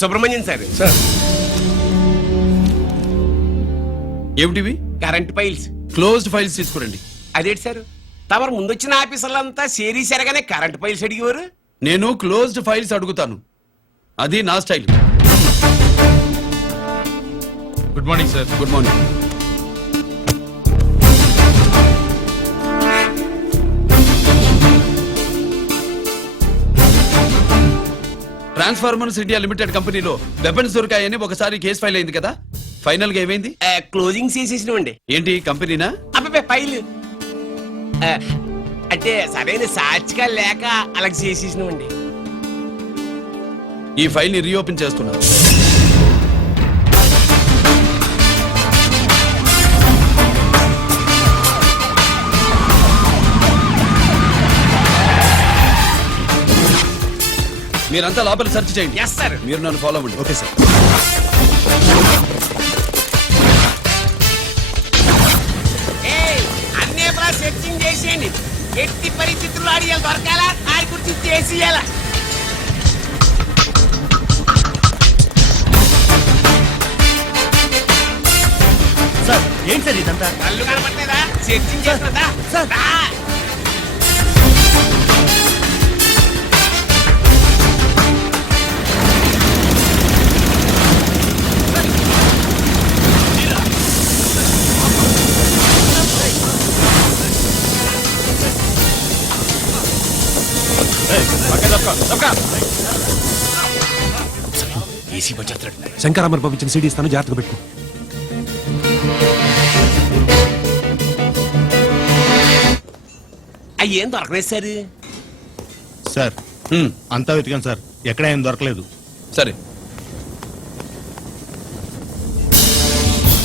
Subrahmanyam sir. ఏమిటివి? Current files. Closed files తీసుకురండి. అదేంటి సార్, తమరు ముందొచ్చిన ఆఫీసర్లంతా సేరీసరగానే కరెంట్ ఫైల్స్ అడిగేవారు. నేను క్లోజ్డ్ ఫైల్స్ అడుగుతాను, అది నా style. Good morning sir. Good morning. Transformers India limited కంపెనీలో వెపన్స్ దొరికాయని ఒకసారి కేసు ఫైల్ అయింది కదా, ఫైనల్ గా ఏమైంది? క్లోజింగ్ చేసేసినవండి. ఏంటి కంపెనీనా? అబ్బాయి ఫైల్ అంటే సరైన సాక్షిగా లేక అలా చేసేసినవండి. ఈ ఫైల్ ని రీఓపెన్ చేస్తున్నా. మీరంతా లోపల సెర్చ్ చేయండి. Yes sir. మీరు నన్ను ఫాలో అవ్వండి. Okay sir. అన్నే సెర్చింగ్ చేసేయండి. ఎట్టి పరిస్థితుల్లో అడియాలి దొరకాలా, ఆడి గురించి చేసేయాలా. సార్ ఏంటి సార్ ఇదంతా? కళ్ళు కనపడలేదా? సెర్చింగ్ చేస్తున్నదా సార్? ఏసీ వచ్చేస్తాడు. శంకరామర్ పంపించిన సీడీ ఇస్తాను, జాగ్రత్తగా పెట్టుకో. అయ్యేం దొరకలేదు సార్. సార్ అంతా వెతికాను సార్, ఎక్కడ ఏం దొరకలేదు. సరే,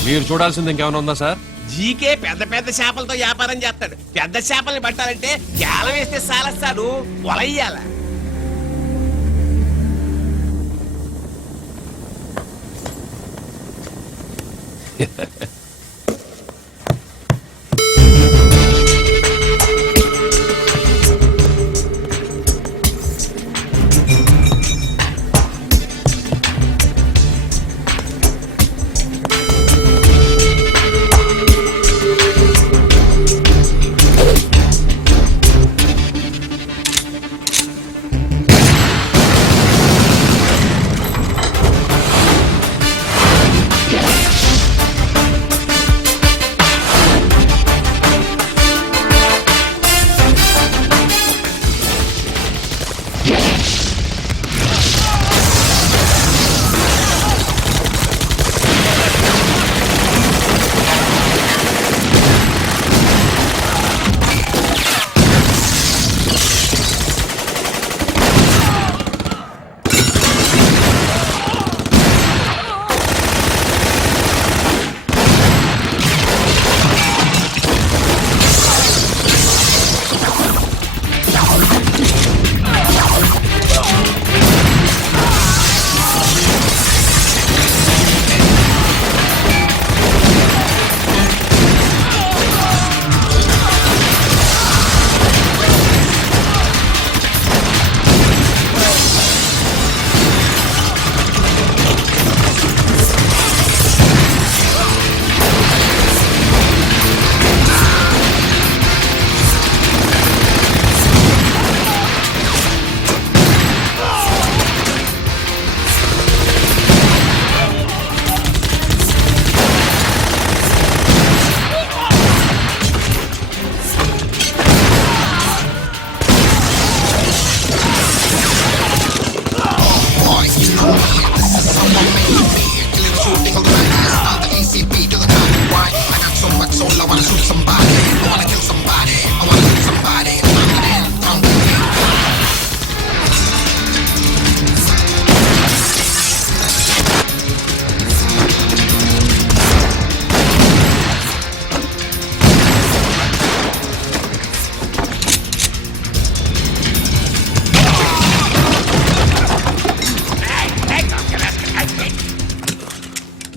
మీరు చూడాల్సింది ఇంకేమైనా ఉందా సార్? జీకే పెద్ద పెద్ద చేపలతో వ్యాపారం చేస్తాడు. పెద్ద చేపల్ని పట్టాలంటే కేలం వేస్తే సాలస్తాడు, వలయ్యాల.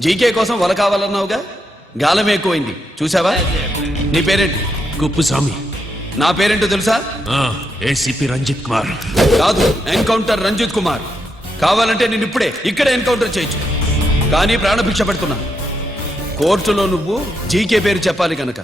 జీకే కోసం వల కావాలన్నావుగా, గాలం ఎక్కువైంది చూసావా? నీ పేరేంటి? కుప్పుస్వామి. నా పేరేంటో తెలుసా? ఏసీపీ రంజిత్ కుమార్. కాదు, ఎన్కౌంటర్ రంజిత్ కుమార్. కావాలంటే నేను ఇప్పుడే ఇక్కడే ఎన్కౌంటర్ చేయొచ్చు, కానీ ప్రాణభిక్ష పెడుతున్నా. కోర్టులో నువ్వు జీకే పేరు చెప్పాలి కనుక